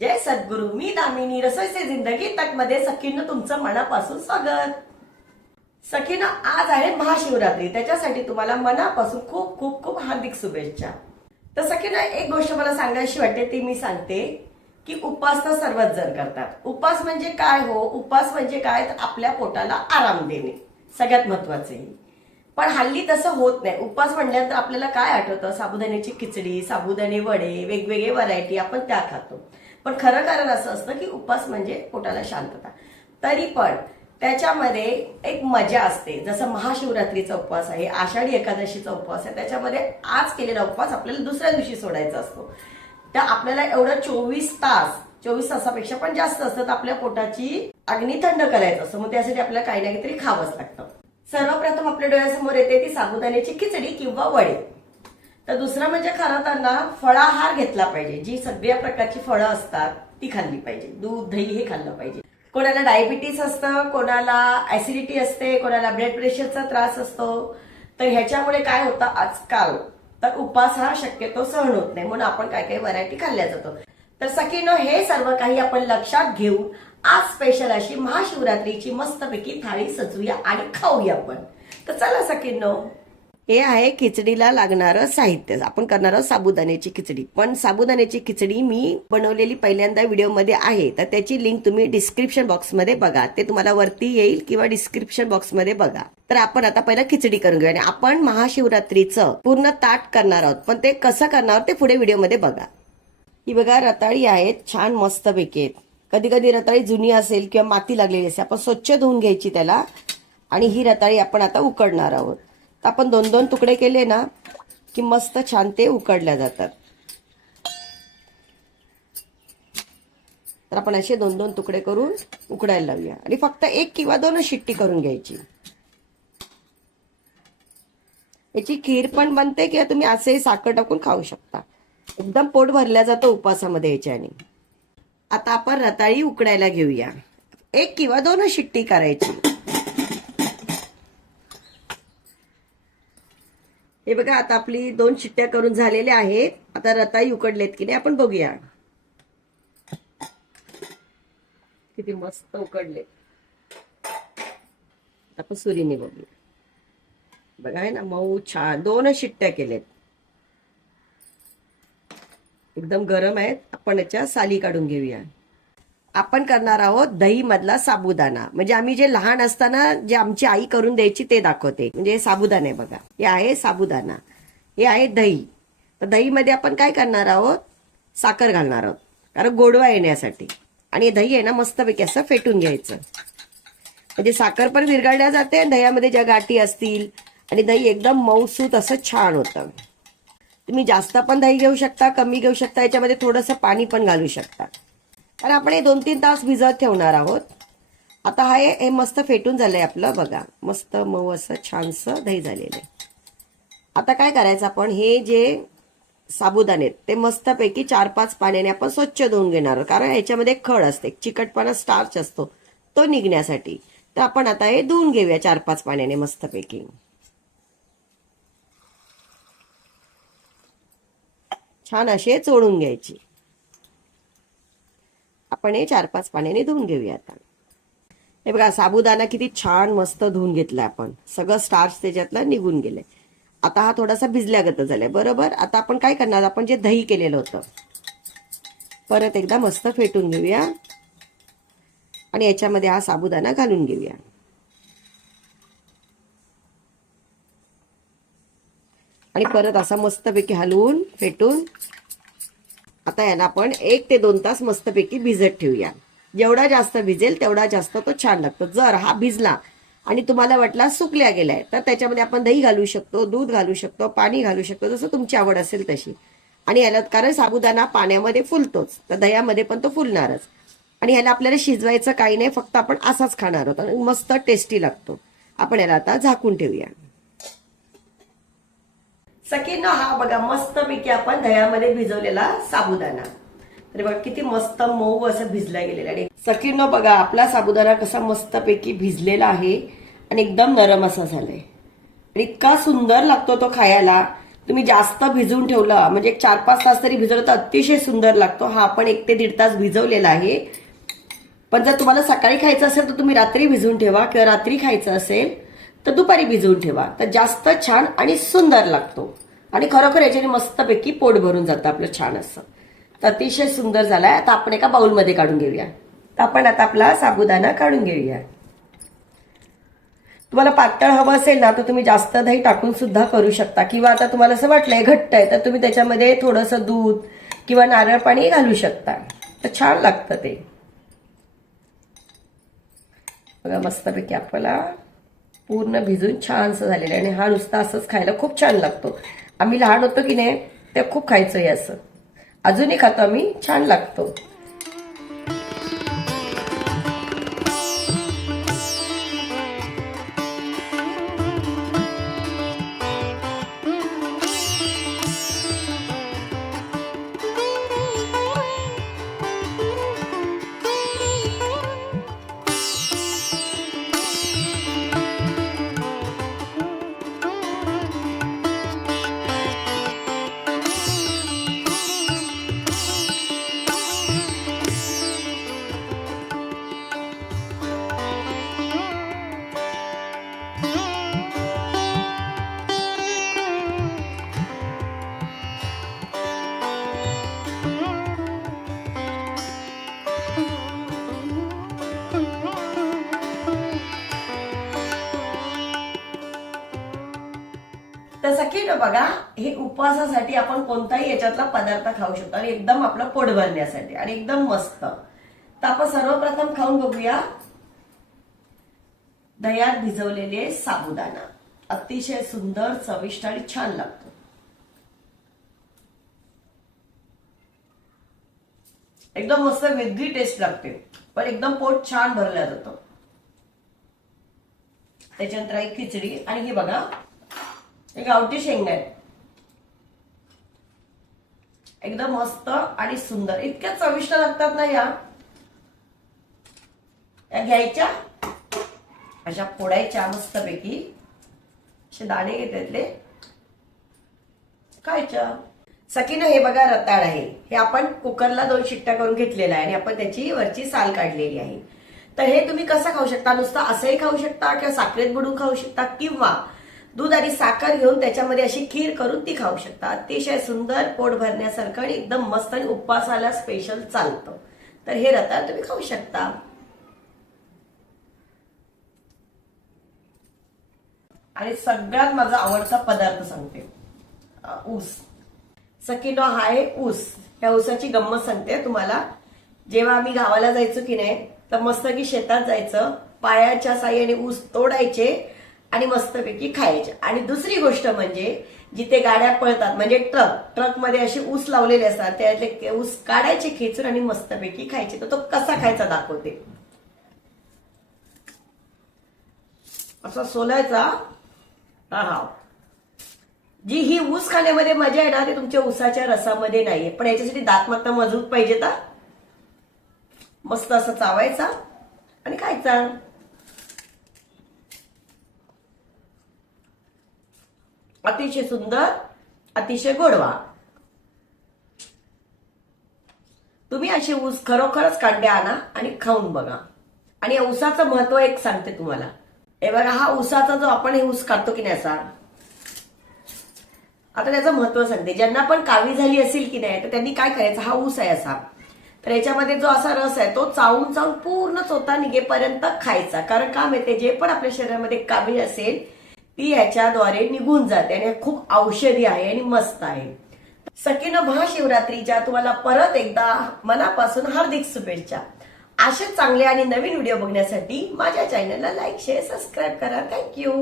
जय सद्गुरू मी दामिनी रसोईचे जिंदगी तकमध्ये सखीनं तुमचं मनापासून स्वागत. सखीनं आज आहे महाशिवरात्री त्याच्यासाठी तुम्हाला मनापासून खूप खूप खूप हार्दिक शुभेच्छा. तर सखीनं एक गोष्ट मला सांगायची वाटते ती मी सांगते की उपास तर सर्वच जण करतात. उपास म्हणजे काय हो? उपास म्हणजे काय? तर आपल्या पोटाला आराम देणे. सगळ्यात महत्त्वाचे पण हल्ली तसं होत नाही. उपास म्हटल्यानंतर आपल्याला काय आठवतं? साबुदाण्याची खिचडी साबुदाणे वडे वेगवेगळे व्हरायटी आपण त्या खातो. पण खरं कारण असं असतं की उपास म्हणजे पोटाला शांतता. तरी पण त्याच्यामध्ये एक मजा असते. जसं महाशिवरात्रीचा उपवास आहे आषाढी एकादशीचा उपवास आहे त्याच्यामध्ये आज केलेला उपवास आपल्याला दुसऱ्या दिवशी सोडायचा असतो. तर आपल्याला एवढं चोवीस तास चोवीस तासापेक्षा पण जास्त असतं तर आपल्या पोटाची अग्नी थंड करायचं असतं. मग त्यासाठी आपल्याला काही ना काहीतरी खावंच लागतं. सर्वप्रथम आपल्या डोळ्यासमोर येते ती साबुदाण्याची खिचडी किंवा वडे. तर दुसरं म्हणजे खरं तर ना फळाहार घेतला पाहिजे. जी सगळ्या प्रकारची फळं असतात ती खाल्ली पाहिजे. दूध दही हे खाल्लं पाहिजे. कोणाला डायबिटीस असतं कोणाला ऍसिडिटी असते कोणाला ब्लड प्रेशरचा त्रास असतो तर ह्याच्यामुळे काय होतं आजकाल? तर उपास हा शक्यतो सहन होत नाही. म्हणून आपण काय काही व्हरायटी खाल्ल्या जातो. तर सखीनो हे सर्व काही आपण लक्षात घेऊ आज स्पेशल अशी महाशिवरात्रीची मस्तपैकी थाळी सजवूया आणि खाऊया आपण. तर चला सखीनो हे आहे खिचडीला लागणारं साहित्य. आपण करणार आहोत साबुदाण्याची खिचडी. पण साबुदाण्याची खिचडी मी बनवलेली पहिल्यांदा व्हिडिओमध्ये आहे. तर त्याची लिंक तुम्ही डिस्क्रिप्शन बॉक्समध्ये बघा. ते तुम्हाला वरती येईल किंवा डिस्क्रिप्शन बॉक्समध्ये बघा. तर आपण आता पहिला खिचडी करून घेऊ आणि आपण महाशिवरात्रीचं पूर्ण ताट करणार आहोत. पण ते कसं करणार आहोत ते पुढे व्हिडिओमध्ये बघा. ही बघा रताळी आहेत छान मस्तपैकी आहेत. कधी कधी रताळी जुनी असेल किंवा माती लागलेली असेल आपण स्वच्छ धुवून घ्यायची त्याला. आणि ही रताळी आपण आता उकडणार आहोत. तर आपण दोन दोन तुकडे केले ना की मस्त छान ते उकडल्या जातात. तर आपण असे दोन दोन तुकडे करून उकडायला लावूया. आणि फक्त एक किंवा दोनच शिट्टी करून घ्यायची. याची खीर पण बनते किंवा तुम्ही असे साखर टाकून खाऊ शकता. एकदम पोट भरल्या जातं उपासामध्ये याच्याने. आता आपण रताळी उकडायला घेऊया. एक किंवा दोनच शिट्टी करायची. हे बघा आता आपली दोन शिट्ट्या करून झालेल्या आहेत. आता रताई उकडलेत की नाही आपण बघूया. किती मस्त उकडले. आपण सुरीने बघूया. बघा आहे ना मऊ छान. दोनच शिट्ट्या केलेत. एकदम गरम आहेत. आपण याच्या साली काढून घेऊया. आपण करणार आहोत दही मधला साबुदाणा. म्हणजे आम्ही जे लहान असताना जे आमची आई करून द्यायची ते दाखवते. म्हणजे हे साबुदाणे बघा. हे आहे साबुदाणा. हे आहे दही. तर दहीमध्ये आपण काय करणार आहोत? साखर घालणार आहोत. कारण गोडवा येण्यासाठी. आणि दही आहे ना मस्तपैकी असं फेटून घ्यायचं. म्हणजे साखर पण विरघळल्या जाते आणि दह्यामध्ये ज्या गाठी असतील आणि दही एकदम मऊसूत असं छान होतं. तुम्ही जास्त पण दही घेऊ शकता कमी घेऊ शकता याच्यामध्ये थोडंसं पाणी पण घालू शकता. कारण आपण हे दोन तीन तास भिजत ठेवणार आहोत. आता हा हे हे मस्त फेटून झालंय आपलं बघा. मस्त मऊ असं छानसं दही झालेलं आहे. आता काय करायचं आपण? हे जे साबुदाणे आहेत, ते मस्तपैकी चार पाच पाण्याने आपण स्वच्छ धुवून घेणार आहोत. कारण याच्यामध्ये खड असते चिकटपणा स्टार्च असतो तो निघण्यासाठी. तर आपण आता हे धुवून घेऊया चार पाच पाण्याने मस्तपैकी. छान असे चोळून घ्यायची. आपण हे चार पाच पाण्याने धुवून घेऊया आता. हे बघा साबुदाणा किती छान मस्त धुवून घेतलाय आपण. सगळं स्टार्च त्याच्यातलं निघून गेले आता हा थोडासा भिजल्यागत झालाय. बरोबर? आता आपण काय करणार? आपण जे दही केलेलं होतं परत एकदा मस्त फेटून घेऊया. आणि याच्यामध्ये हा साबुदाणा घालून घेऊया. आणि परत असा मस्तपैकी हलवून फेटून आता याला आपण एक ते दोन तास मस्तपैकी भिजत ठेवूया. जेवढा जास्त भिजेल तेवढा जास्त तो छान लागतो. जर हा भिजला आणि तुम्हाला वाटला सुकल्या गेलाय तर त्याच्यामध्ये आपण दही घालू शकतो दूध घालू शकतो पाणी घालू शकतो जसं तुमची आवड असेल तशी. आणि याला कारण साबुदाणा पाण्यामध्ये फुलतोच तर दह्यामध्ये पण तो फुलणारच. आणि ह्याला आपल्याला शिजवायचं काही नाही फक्त आपण असाच खाणार आहोत आणि मस्त टेस्टी लागतो. आपण याला आता झाकून ठेवूया. सकीनो हा बघा मस्त पैकी आपण दह्यामध्ये भिजवलेला साबुदाणा. तर बघा किती मस्त मऊ असं भिजला गेलेला आणि सकीनो बघा आपला साबुदाणा कसा मस्त पैकी भिजलेला आहे आणि एकदम नरम असा झालाय. आणि इतका सुंदर लागतो तो खायला. तुम्ही जास्त भिजवून ठेवलं म्हणजे एक चार पाच तास तरी भिजवलं तर अतिशय सुंदर लागतो. हा आपण एक ते दीड तास भिजवलेला आहे. पण जर तुम्हाला सकाळी खायचं असेल तर तुम्ही रात्री भिजवून ठेवा किंवा रात्री खायचं असेल तर दुपारी भिजवून ठेवा. तर जास्त छान आणि सुंदर लागतो. आणि खरोखर याच्याने मस्तपैकी पोट भरून जातं आपलं छान असं. तर अतिशय सुंदर झालाय. आता आपण एका बाउलमध्ये काढून घेऊया. तर आपण आता आपला साबुदाणा काढून घेऊया. तुम्हाला पातळ हवं असेल ना तर तुम्ही जास्त दही टाकून सुद्धा करू शकता. किंवा आता तुम्हाला असं वाटलंय घट्ट आहे तर तुम्ही त्याच्यामध्ये थोडंसं दूध किंवा नारळ पाणी घालू शकता. तर छान लागतं ते. बघा मस्तपैकी आपल्याला पूर्ण भिजून छानसं झालेलं आहे. आणि हा नुसता असंच खायला खूप छान लागतो. आम्ही लहान होतो की नाही ते खूप खायचं आहे असं. अजूनही खातो आम्ही छान लागतो. तसं बघा हे उपवासासाठी आपण कोणताही याच्यातला पदार्थ खाऊ शकतो आणि एकदम आपलं पोट भरण्यासाठी आणि एकदम मस्त. तर आपण सर्वप्रथम खाऊन बघूया दह्यात भिजवलेले साबुदाणा. अतिशय सुंदर चविष्ट आणि छान लागतो. एकदम मस्त वेगळी टेस्ट लागते पण एकदम पोट छान भरलं जातं. त्याच्यानंतर एक खिचडी आणि हे बघा हे गावठी शेंगा आहेत एकदम मस्त आणि सुंदर. इतक्या चविष्ट लागतात ना या. या घ्यायच्या. अशा फोडायच्या मस्तपैकी. असे दाणे घेतले खायच्या. सकीनं हे बघा रताळ आहे. हे आपण कुकरला दोन शिट्ट्या करून घेतलेलं आहे आणि आपण त्याची वरची साल काढलेली आहे. तर हे तुम्ही कसं खाऊ शकता? नुसतं असंही खाऊ शकता किंवा साखरेत बुडून खाऊ शकता किंवा दूध आणि साखर घेऊन त्याच्यामध्ये अशी खीर करून ती खाऊ शकता. अतिशय सुंदर पोट भरण्यासारखं आणि एकदम मस्त आणि उपवासाला स्पेशल चालतं. तर हे रताळ तुम्ही खाऊ शकता. आणि सगळ्यात माझा आवडता पदार्थ सांगते. ऊस. सकिनो हा आहे ऊस. या ऊसाची गंमत सांगते तुम्हाला. जेव्हा आम्ही गावाला जायचो की नाही तर मस्त की शेतात जायचं. पायाच्या साह्याने ऊस तोडायचे. आणि मस्तपैकी खायचे. आणि दुसरी गोष्ट म्हणजे जिथे गाड्या पळतात म्हणजे ट्रक ट्रकमध्ये असे ऊस लावलेले असतात त्यातले ऊस काढायचे खेचून आणि मस्तपैकी खायचे. तर तो कसा खायचा दाखवते. असा सोलायचा. हा हा. जी ही ऊस खाण्यामध्ये मजा आहे ना ते तुमच्या ऊसाच्या रसामध्ये नाहीये. पण याच्यासाठी दात मजबूत पाहिजे तर. मस्त असं चावायचा आणि खायचा. अतिशय सुंदर अतिशय गोडवा. तुम्ही असे ऊस खरोखरच कांड्या आणा आणि खाऊन बघा. आणि या ऊसाचं महत्त्व एक सांगते तुम्हाला. हे बघा हा ऊसाचा जो आपण हे ऊस काढतो की नाही असा? आता त्याचं महत्त्व सांगते. ज्यांना पण कावी झाली असेल की नाही तर त्यांनी काय करायचं? हा ऊस आहे असा. तर याच्यामध्ये जो असा रस आहे तो चावून चावून पूर्ण चोता निघेपर्यंत खायचा. कारण का माहिती जे पण आपल्या शरीरामध्ये कावी असेल ती याच्याद्वारे निघून जाते आणि खूप औषधी आहे आणि मस्त आहे. सकीन महाशिवरात्रीच्या तुम्हाला परत एकदा मनापासून हार्दिक शुभेच्छा. असे चांगले आणि नवीन व्हिडिओ बघण्यासाठी माझ्या चॅनलला लाईक शेअर सबस्क्राईब करा. Thank you